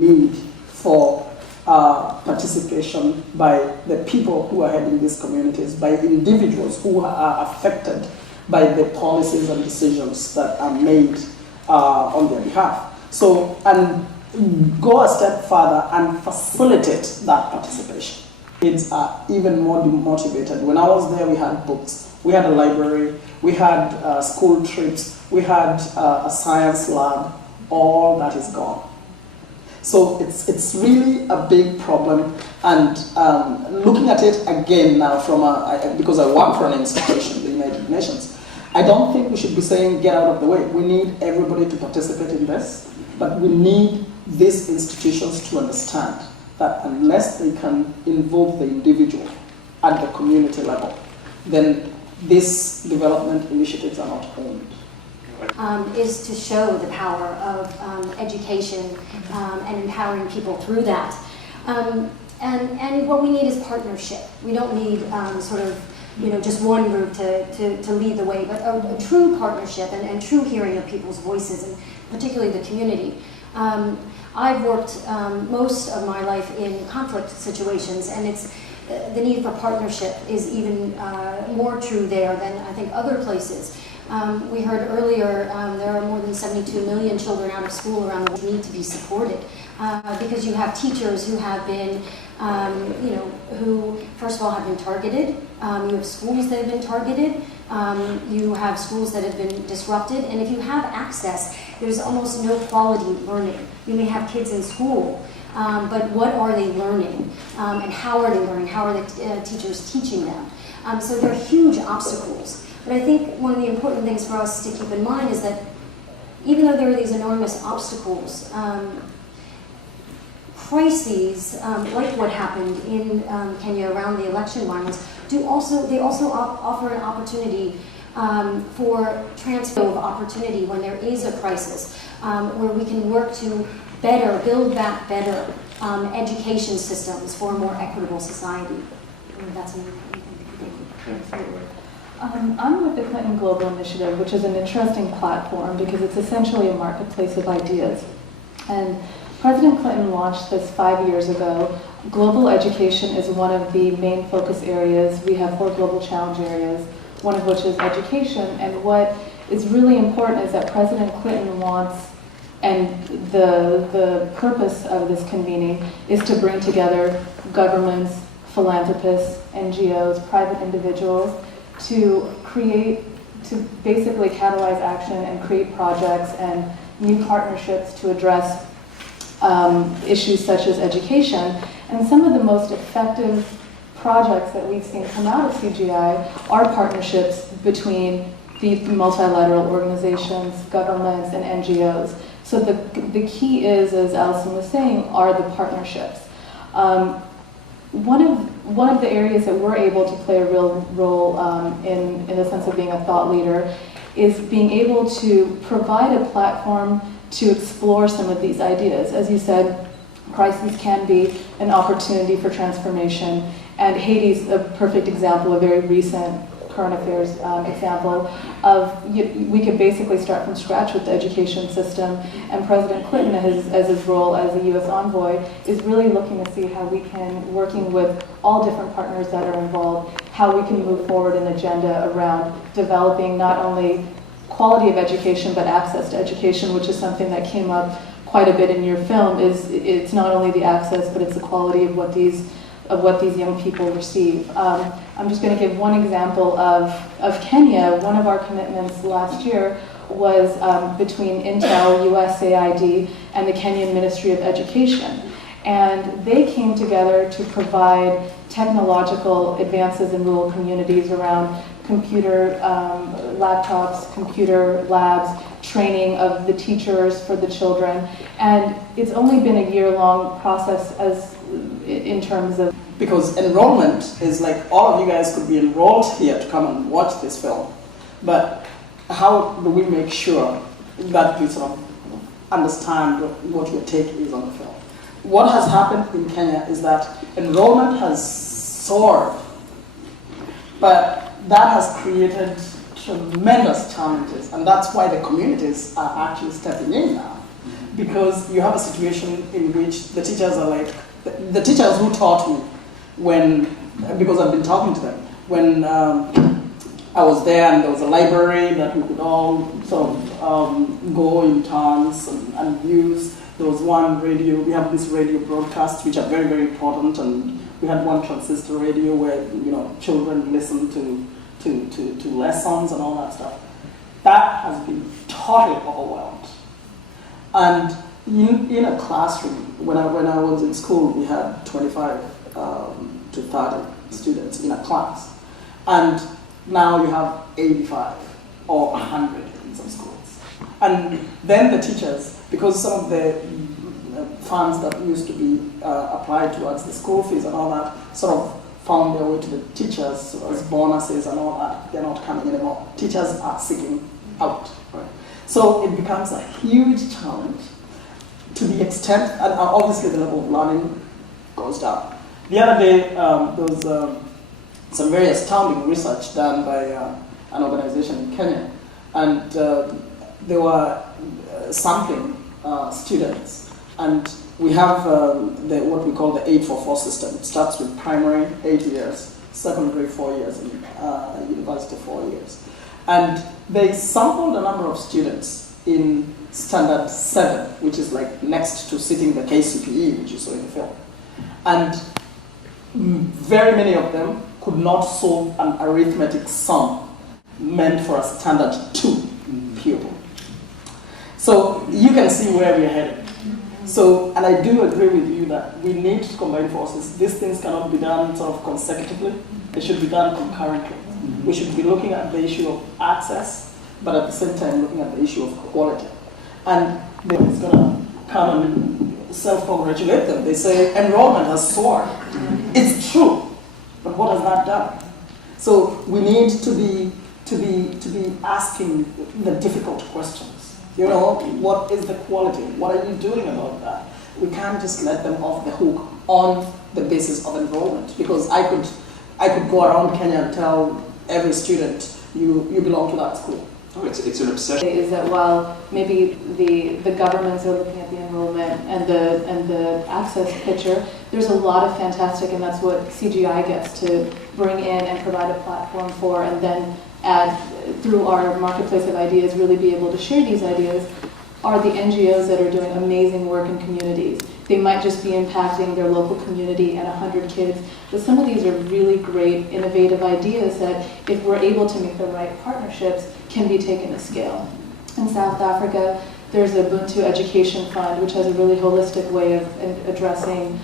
need for participation by the people who are heading these communities, by individuals who are affected by the policies and decisions that are made on their behalf. So, and go a step further and facilitate that participation. Kids are even more motivated. When I was there, we had books, we had a library, we had school trips, we had a science lab. All that is gone. So it's really a big problem, and looking at it again now from because I work for an institution, the United Nations, I don't think we should be saying get out of the way. We need everybody to participate in this, but we need these institutions to understand that unless they can involve the individual at the community level, then these development initiatives are not owned. Is to show the power of education and empowering people through that. And what we need is partnership. We don't need sort of, just one group to lead the way, but a true partnership and true hearing of people's voices, and particularly the community. I've worked most of my life in conflict situations, and it's the need for partnership is even more true there than I think other places. We heard earlier there are more than 72 million children out of school around the world who need to be supported because you have teachers who have been, who first of all have been targeted. You have schools that have been targeted. You have schools that have been disrupted. And if you have access, there's almost no quality learning. You may have kids in school, but what are they learning? And how are they learning? How are the teachers teaching them? So there are huge obstacles. But I think one of the important things for us to keep in mind is that even though there are these enormous obstacles, crises like what happened in Kenya around the election violence they also offer an opportunity for transfer of opportunity when there is a crisis, where we can work to build back better education systems for a more equitable society. And that's an important thing. Thank you. I'm with the Clinton Global Initiative, which is an interesting platform because it's essentially a marketplace of ideas. And President Clinton launched this 5 years ago. Global education is one of the main focus areas. We have 4 global challenge areas, one of which is education. And what is really important is that President Clinton wants, and the purpose of this convening is to bring together governments, philanthropists, NGOs, private individuals, to basically catalyze action and create projects and new partnerships to address issues such as education. And some of the most effective projects that we've seen come out of CGI are partnerships between the multilateral organizations, governments, and NGOs. So the key is, as Alison was saying, are the partnerships. One of the areas that we're able to play a real role in the sense of being a thought leader is being able to provide a platform to explore some of these ideas. As you said, crises can be an opportunity for transformation, and Haiti's a perfect example, a very recent current affairs example of we could basically start from scratch with the education system, and President Clinton, as his role as a U.S. envoy, is really looking to see how we can, working with all different partners that are involved, how we can move forward an agenda around developing not only quality of education but access to education, which is something that came up quite a bit in your film. It's not only the access, but it's the quality of what these young people receive. I'm just going to give one example of Kenya. One of our commitments last year was between Intel, USAID, and the Kenyan Ministry of Education. And they came together to provide technological advances in rural communities around computer laptops, computer labs, training of the teachers for the children. And it's only been a year-long process in terms of... Because enrollment is like, all of you guys could be enrolled here to come and watch this film, but how do we make sure that we sort of understand what your take is on the film? What has happened in Kenya is that enrollment has soared, but that has created tremendous challenges, and that's why the communities are actually stepping in now. because you have a situation in which the teachers are like, the teachers who taught me when, because I've been talking to them, when I was there and there was a library that we could all sort of go in turns and use. There was one radio, we have this radio broadcasts which are very, very important, and we had one transistor radio where, you know, children listen to lessons and all that stuff. That has been totally overwhelmed. And in a classroom, when I was in school, we had 25 to 30 students in a class. And now you have 85 or 100 in some schools. And then the teachers, because some of the funds that used to be applied towards the school fees and all that sort of found their way to the teachers as bonuses and all that, they're not coming anymore. Teachers are seeking out. Right? So it becomes a huge challenge to the extent, and obviously the level of learning goes down. The other day, there was some very astounding research done by an organization in Kenya, and they were sampling students, and we have what we call the 844 system. It starts with primary 8 years, secondary 4 years, and university 4 years. And they sampled a number of students in standard 7, which is like next to sitting the KCPE, which you saw in the film. And very many of them could not solve an arithmetic sum meant for a standard 2 pupil. So you can see where we're headed. So, and I do agree with you that we need to combine forces. These things cannot be done sort of consecutively. They should be done concurrently. We should be looking at the issue of access, but at the same time looking at the issue of quality. And it's going to come and self-congratulate them. They say enrollment has soared. It's true, but what has that done? So we need to be asking the difficult questions. You know, what is the quality? What are you doing about that? We can't just let them off the hook on the basis of enrollment, because I could go around Kenya and tell every student, you belong to that school. Oh, it's an obsession. Is that while maybe the governments are looking at the enrollment and the access picture, there's a lot of fantastic, and that's what CGI gets to bring in and provide a platform for, and then add through our marketplace of ideas, really be able to share these ideas, are the NGOs that are doing amazing work in communities. They might just be impacting their local community and 100 kids, but some of these are really great, innovative ideas that, if we're able to make the right partnerships, can be taken to scale. In South Africa, there's the Ubuntu Education Fund, which has a really holistic way of addressing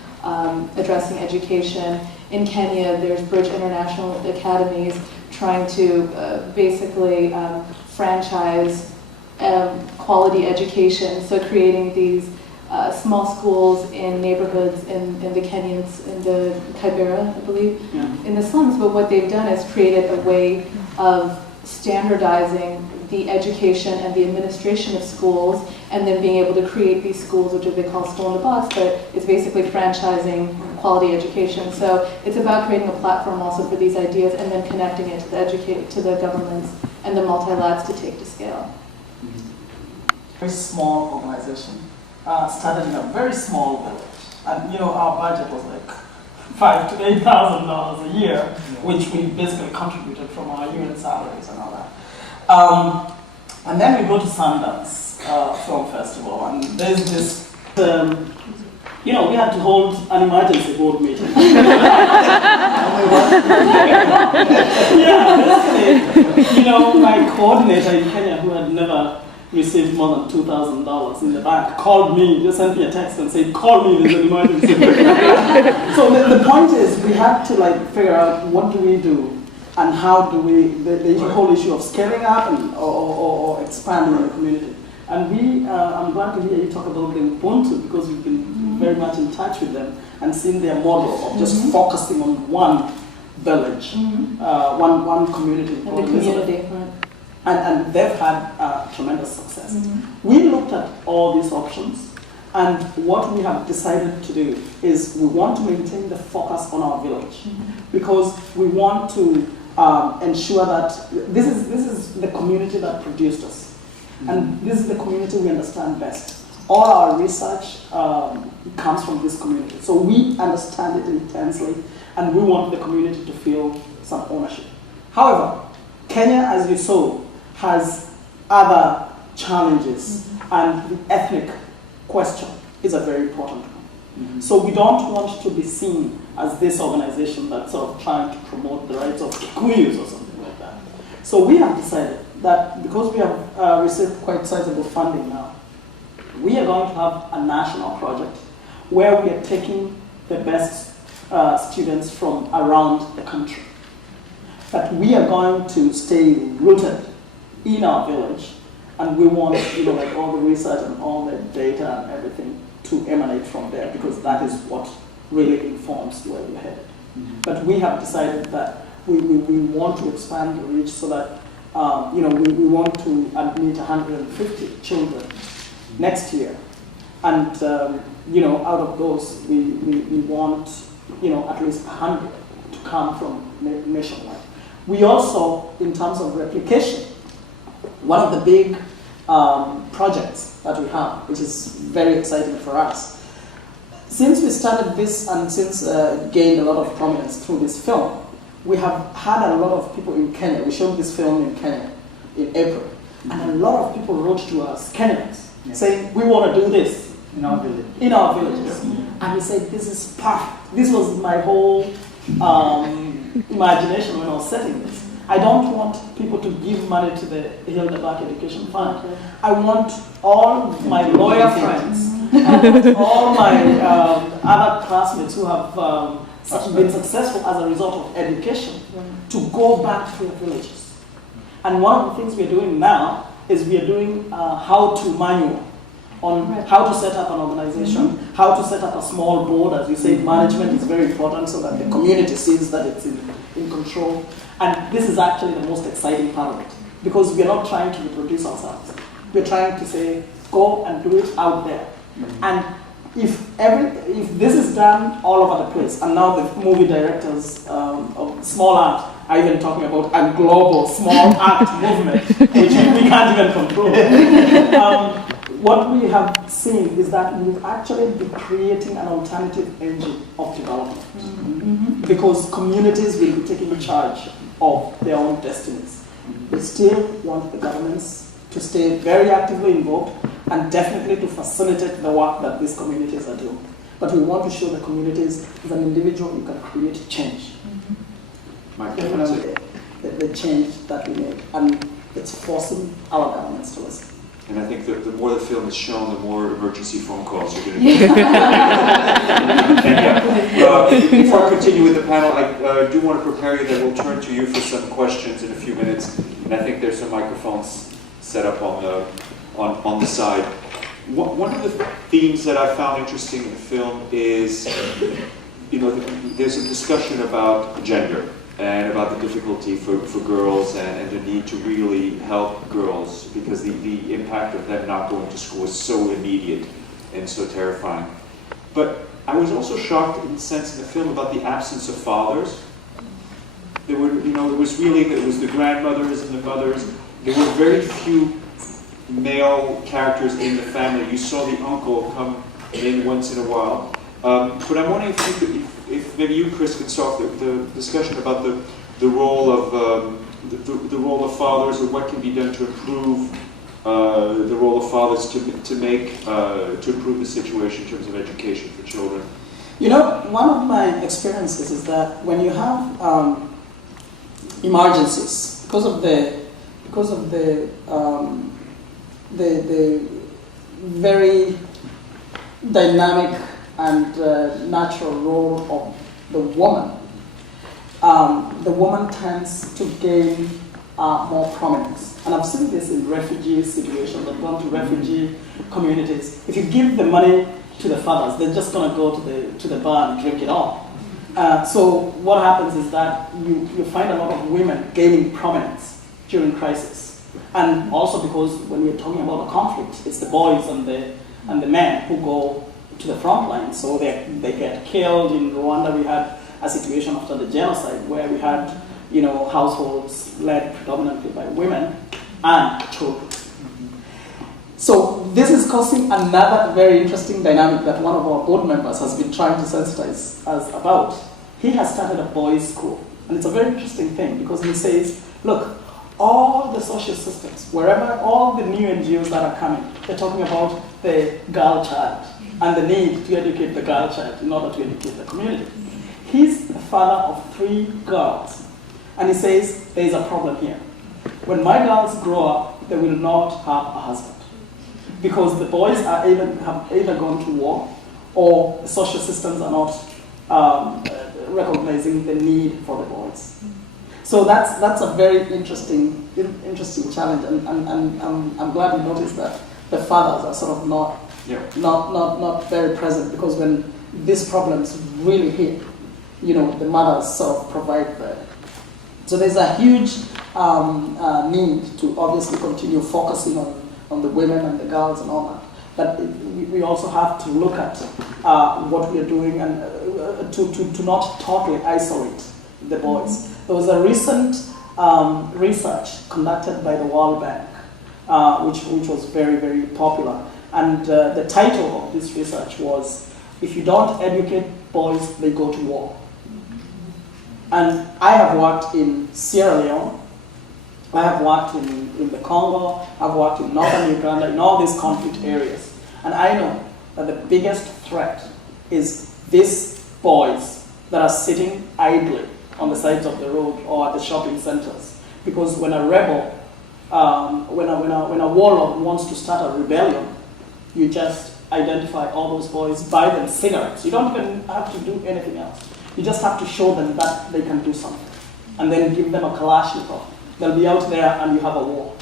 education. In Kenya, there's Bridge International Academies trying to basically franchise quality education, so creating these small schools in neighborhoods in the Kenyans, in the Kibera, I believe, in the slums. But what they've done is created a way of standardizing the education and the administration of schools, and then being able to create these schools, which they call school in the box, but it's basically franchising quality education. So it's about creating a platform also for these ideas, and then connecting it to the governments and the multi-labs to take to scale. Very small organization, started in a very small village, and you know, our budget was like $5,000 to $8,000 a year, which we basically contributed from our unit salaries and all that. And then we go to Sundance Film Festival, and there's this, you know, we had to hold an emergency board meeting. Yeah, basically, you know, my coordinator in Kenya, who had never received more than $2,000 in the bank, called me, just sent me a text and said, call me, there's an emergency. So the point is, we had to like figure out what do we do, and how do we, the whole issue of scaling up and, or expanding the community. And we, I'm glad to hear you talk about the Ubuntu, because we've been very much in touch with them and seen their model of just focusing on one village, one community. And the community, right. And they've had tremendous success. We looked at all these options, and what we have decided to do is we want to maintain the focus on our village, because we want to ensure that this is the community that produced us, and this is the community we understand best. all our research comes from this community. So we understand it intensely, and we want the community to feel some ownership. However, Kenya, as you saw, has other challenges, and the ethnic question is a very important one. So we don't want to be seen as this organization that's sort of trying to promote the rights of Kikuyus or something like that. So we have decided that because we have received quite sizable funding now, we are going to have a national project where we are taking the best students from around the country. But we are going to stay rooted in our village, and we want, like all the research and all the data and everything to emanate from there, because that is what really informs where we're headed. But we have decided that we want to expand the reach so that we want to admit 150 children next year, and out of those we want at least 100 to come from nationwide. We also, in terms of replication, one of the big projects that we have, which is very exciting for us, since we started this and since it gained a lot of prominence through this film, we have had a lot of people in Kenya. We showed this film in Kenya in April, and a lot of people wrote to us, Kenyans, saying, we want to do this in our villages. And we said, this is perfect. This was my whole imagination when I was setting this. I don't want people to give money to the Hildeback Education Fund. I want all my lawyer friends, and all my other classmates who have been successful as a result of education to go back to their villages. And one of the things we are doing now is we are doing how-to manual on how to set up an organization, how to set up a small board. As you say, management is very important so that the community sees that it's in control. And this is actually the most exciting part of it, because we are not trying to reproduce ourselves. We're trying to say, go and do it out there. And if this is done all over the place, and now the movie directors of small art are even talking about a global small art movement, which we can't even control. What we have seen is that we've actually been creating an alternative engine of development, because communities will be taking charge of their own destinies. We still want the governments to stay very actively involved and definitely to facilitate the work that these communities are doing. But we want to show the communities, as an individual, you can create change. Definitely the change that we make, and it's forcing our governments to listen. And I think that the more the film is shown, the more emergency phone calls you're going to get. Before I continue with the panel, I do want to prepare you that we'll turn to you for some questions in a few minutes. And I think there's some microphones set up on the side. One of the themes that I found interesting in the film is, there's a discussion about gender and about the difficulty for girls and the need to really help girls, because the impact of them not going to school is so immediate and so terrifying. But I was also shocked in the sense in the film about the absence of fathers. There was the grandmothers and the mothers. There were very few male characters in the family. You saw the uncle come in once in a while. But I'm wondering if maybe you, Chris, could start the discussion about the role of the role of fathers, or what can be done to improve the role of fathers to improve the situation in terms of education for children. One of my experiences is that when you have emergencies, because of the very dynamic and natural role of the woman tends to gain more prominence. And I've seen this in refugee situations. I've gone to refugee communities. If you give the money to the fathers, they're just going to go to the bar and drink it all. So what happens is that you find a lot of women gaining prominence during crisis. And also because when we're talking about a conflict, it's the boys and the men who go to the front line, so they get killed. In Rwanda, we had a situation after the genocide where we had, households led predominantly by women and children. So this is causing another very interesting dynamic that one of our board members has been trying to sensitize us about. He has started a boys' school. And it's a very interesting thing because he says, look, all the social systems, wherever all the new NGOs that are coming, they're talking about the girl child and the need to educate the girl child in order to educate the community. He's the father of 3 girls. And he says, there is a problem here. When my girls grow up, they will not have a husband. Because the boys are have either gone to war or the social systems are not recognizing the need for the boys. So that's a very interesting challenge, and I'm glad you noticed that the fathers are sort of not very present, because when these problems really hit, the mothers sort of provide the. So there's a huge need to obviously continue focusing on the women and the girls and all that. But we also have to look at what we are doing and to not totally isolate the boys. There was a recent research conducted by the World Bank, which was very, very popular. And the title of this research was, "If you don't educate boys, they go to war." And I have worked in Sierra Leone, I have worked in the Congo, I've worked in northern Uganda, in all these conflict areas. And I know that the biggest threat is these boys that are sitting idly on the sides of the road or at the shopping centers. Because when a rebel, when a warlord wants to start a rebellion, you just identify all those boys, buy them cigarettes. You don't even have to do anything else. You just have to show them that they can do something. And then give them a Kalashnikov. They'll be out there and you have a war.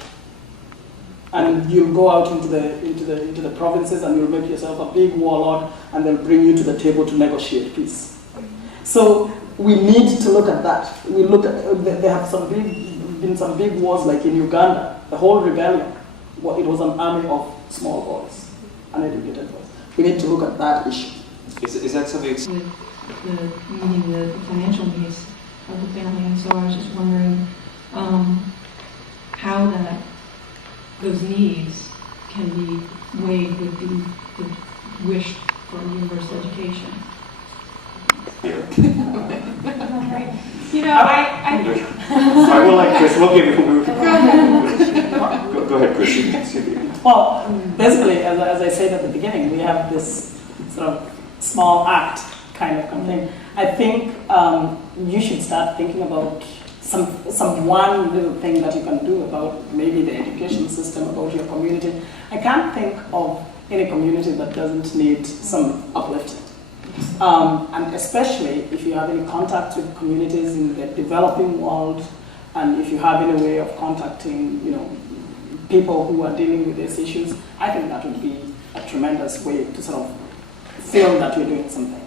And you'll go out into the provinces and you'll make yourself a big warlord, and they'll bring you to the table to negotiate peace. So we need to look at that. We look at, there have been some big wars, like in Uganda. The whole rebellion, it was an army of small boys, uneducated boys. We need to look at that issue. Is that something? Meeting the financial needs of the family, and so I was just wondering how those needs can be weighed with the wish for universal education. I will like Chris. We'll give you. Go ahead, Chris. Well, basically, as I said at the beginning, we have this sort of small act kind of campaign. I think you should start thinking about some one little thing that you can do about maybe the education system, about your community. I can't think of any community that doesn't need some uplifting. And especially if you have any contact with communities in the developing world, and if you have any way of contacting, people who are dealing with these issues, I think that would be a tremendous way to sort of feel that you're doing something.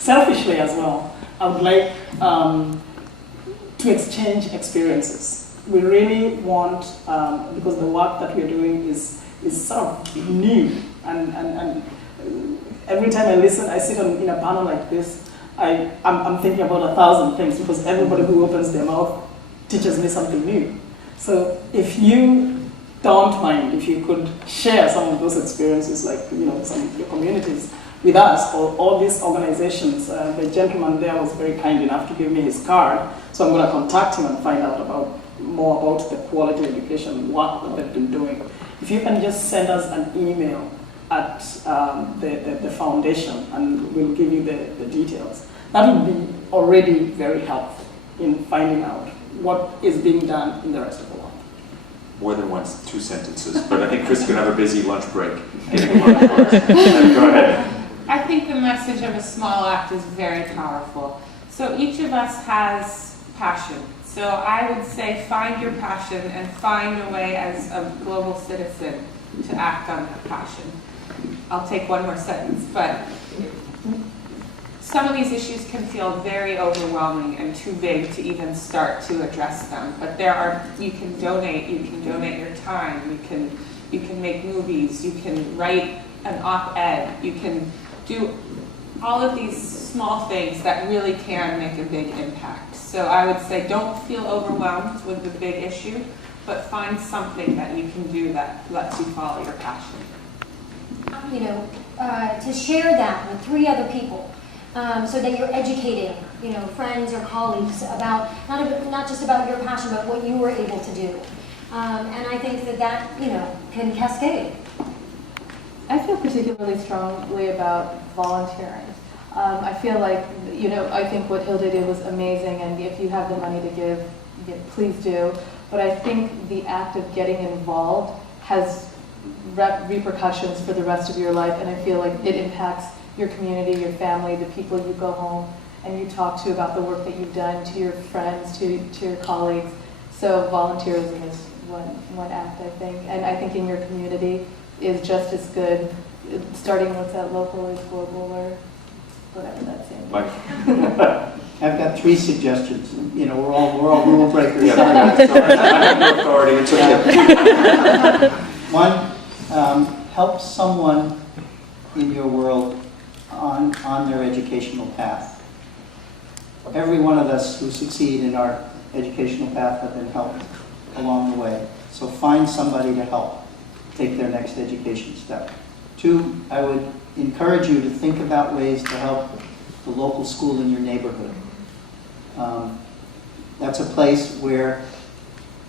Selfishly as well, I would like to exchange experiences. We really want, because the work that we're doing is sort of new, and every time I listen, I sit in a panel like this, I'm thinking about 1,000 things, because everybody who opens their mouth teaches me something new. So if you don't mind, if you could share some of those experiences, like some of your communities with us, or all these organizations. The gentleman there was very kind enough to give me his card, so I'm going to contact him and find out more about the quality education work that they've been doing. If you can just send us an email at the foundation, and we'll give you the details. That would be already very helpful in finding out what is being done in the rest of the world. More than 2 sentences, but I think Chris is going to have a busy lunch break. Getting lunch breaks. Go ahead. I think the message of a small act is very powerful. So each of us has passion. So I would say find your passion and find a way as a global citizen to act on that passion. I'll take one more sentence, but some of these issues can feel very overwhelming and too big to even start to address them. But you can donate your time, you can make movies, you can write an op-ed, you can do all of these small things that really can make a big impact. So I would say don't feel overwhelmed with the big issue. but find something that you can do that lets you follow your passion. You know, to share that with 3 other people, so that you're educating, you know, friends or colleagues about not just about your passion, but what you were able to do. And I think that you know, can cascade. I feel particularly strongly about volunteering. I feel like, you know, I think what Hilda did was amazing, and if you have the money to give, please do. But I think the act of getting involved has repercussions for the rest of your life, and I feel like it impacts your community, your family, the people you go home and you talk to about the work that you've done, to your friends, to your colleagues. So volunteerism is one act, I think, and I think in your community is just as good, starting what's at local is global, or whatever that's in. Mike? I've got 3 suggestions. You know, we're all rule breakers. Yeah, I have no authority. It's okay. One, help someone in your world on their educational path. Every one of us who succeed in our educational path have been helped along the way. So find somebody to help take their next education step. 2, I would encourage you to think about ways to help the local school in your neighborhood. That's a place where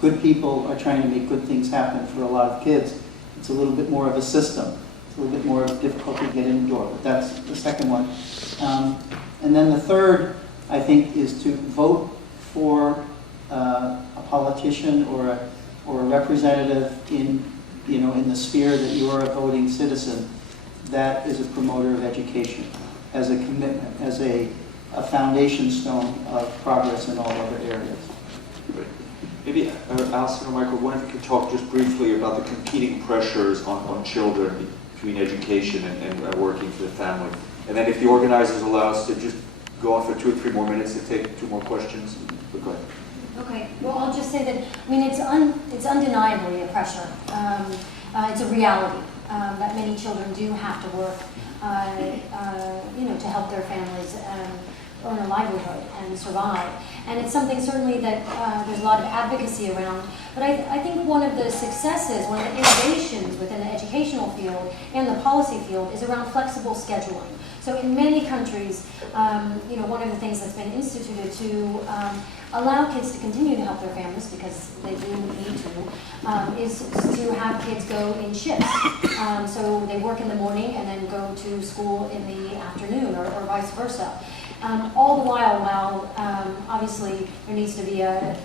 good people are trying to make good things happen for a lot of kids. It's a little bit more of a system. It's a little bit more difficult to get in the door, but that's the second one. And then the third, I think, is to vote for a politician or a representative in the sphere that you are a voting citizen that is a promoter of education, as a commitment, as a foundation stone of progress in all other areas. Great. Maybe Alison or Michael, one of you could talk just briefly about the competing pressures on children between education and working for the family. And then if the organizers allow us to just go on for 2 or 3 more minutes to take 2 more questions. But go ahead. Okay, well, I'll just say that, I mean, it's undeniably a pressure. It's a reality that many children do have to work, to help their families earn a livelihood and survive. And it's something certainly that there's a lot of advocacy around. But I think one of the successes, one of the innovations within the educational field and the policy field is around flexible scheduling. So in many countries, one of the things that's been instituted to allow kids to continue to help their families, because they do need to, is to have kids go in shifts. So they work in the morning and then go to school in the afternoon, or vice versa. All the while, obviously there needs to be a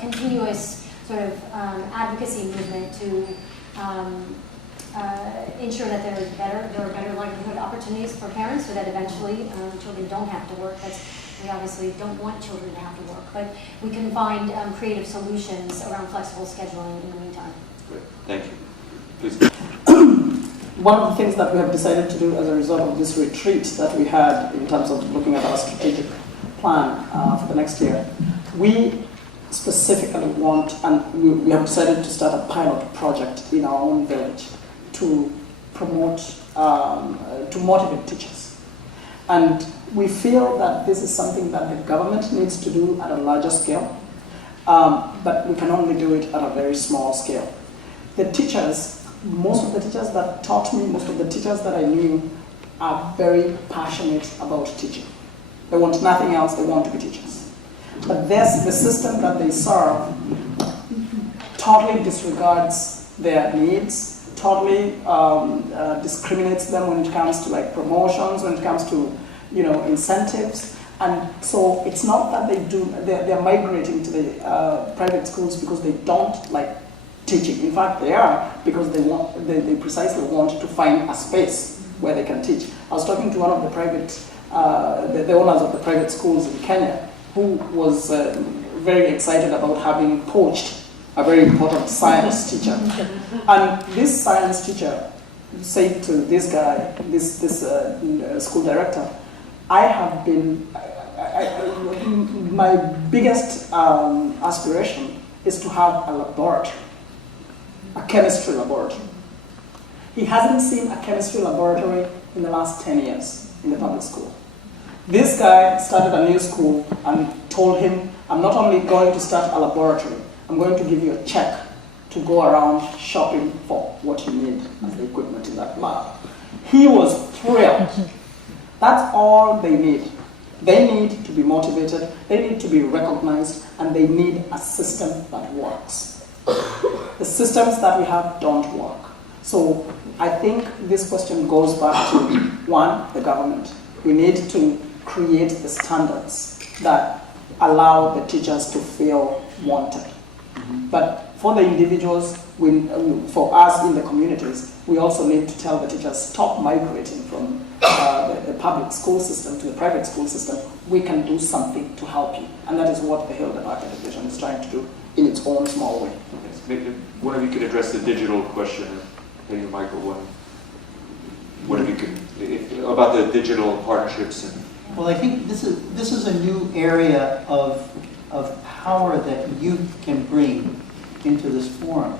continuous sort of advocacy movement to ensure that there are better livelihood opportunities for parents, so that eventually children don't have to work. We obviously don't want children to have to work, but we can find creative solutions around flexible scheduling in the meantime. Great, thank you. Please. One of the things that we have decided to do as a result of this retreat that we had in terms of looking at our strategic plan for the next year, we specifically want, and we have decided to start a pilot project in our own village to promote, to motivate teachers. And we feel that this is something that the government needs to do at a larger scale, but we can only do it at a very small scale. The teachers, most of the teachers that taught me, most of the teachers that I knew are very passionate about teaching. They want nothing else, they want to be teachers. But the system that they serve totally disregards their needs, totally discriminates them when it comes to like promotions, when it comes to incentives. And so it's not that they're migrating to the private schools because they don't like teaching. In fact, they are, because they precisely want to find a space where they can teach. I was talking to one of the private, the owners of the private schools in Kenya, who was very excited about having poached a very important science teacher. And this science teacher said to this guy, this school director, my biggest aspiration is to have a laboratory. A chemistry laboratory. He hasn't seen a chemistry laboratory in the last 10 years in the public school. This guy started a new school and told him, I'm not only going to start a laboratory, I'm going to give you a check to go around shopping for what you need as the equipment in that lab. He was thrilled. That's all they need. They need to be motivated, they need to be recognized, and they need a system that works. The systems that we have don't work. So I think this question goes back to, one, the government. We need to create the standards that allow the teachers to feel wanted. But for the individuals, for us in the communities, we also need to tell the teachers, stop migrating from the public school system to the private school system. We can do something to help you. And that is what the Hilda Market Division is trying to do in its own small way. Yes, maybe one of you could address the digital question. Maybe Michael, what of you could, about the digital partnerships and. Well, I think this is a new area of power that youth can bring into this forum.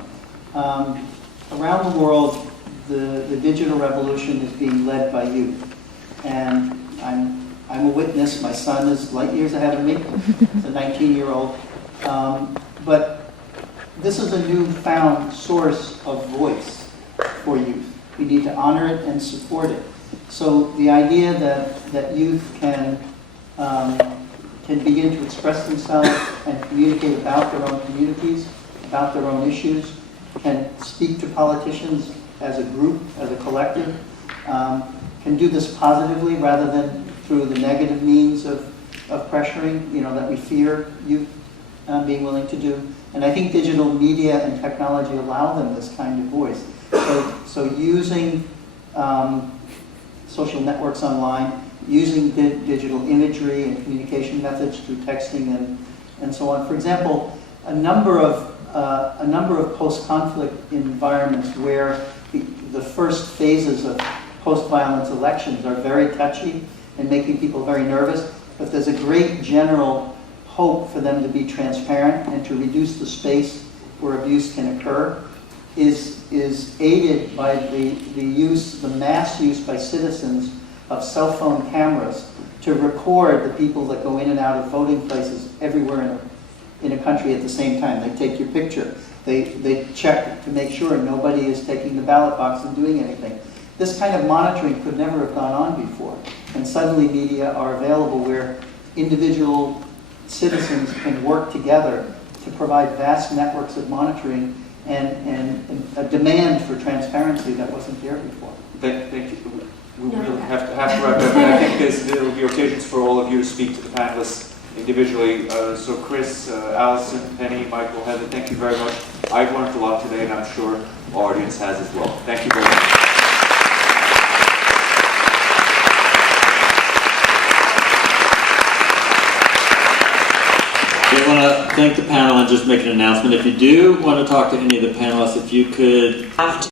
Around the world, the digital revolution is being led by youth, and I'm a witness. My son is light years ahead of me. He's a 19-year-old, but this is a newfound source of voice for youth. We need to honor it and support it. So the idea that youth can begin to express themselves and communicate about their own communities, about their own issues, can speak to politicians as a group, as a collective, can do this positively rather than through the negative means of pressuring, that we fear youth being willing to do. And I think digital media and technology allow them this kind of voice. So using social networks online, using digital imagery and communication methods through texting and so on. For example, a number of post-conflict environments where the first phases of post-violence elections are very touchy and making people very nervous, but there's a great general hope for them to be transparent and to reduce the space where abuse can occur, is aided by the mass use by citizens of cell phone cameras to record the people that go in and out of voting places everywhere in a country at the same time. They take your picture. They check to make sure nobody is taking the ballot box and doing anything. This kind of monitoring could never have gone on before. And suddenly media are available where individual citizens can work together to provide vast networks of monitoring and a demand for transparency that wasn't there before. Thank you. We really have to wrap up. And I think there will be occasions for all of you to speak to the panelists individually. So Chris, Allison, Penny, Michael, Heather, thank you very much. I've learned a lot today, and I'm sure our audience has as well. Thank you very much. I want to thank the panel and just make an announcement. If you do want to talk to any of the panelists, if you could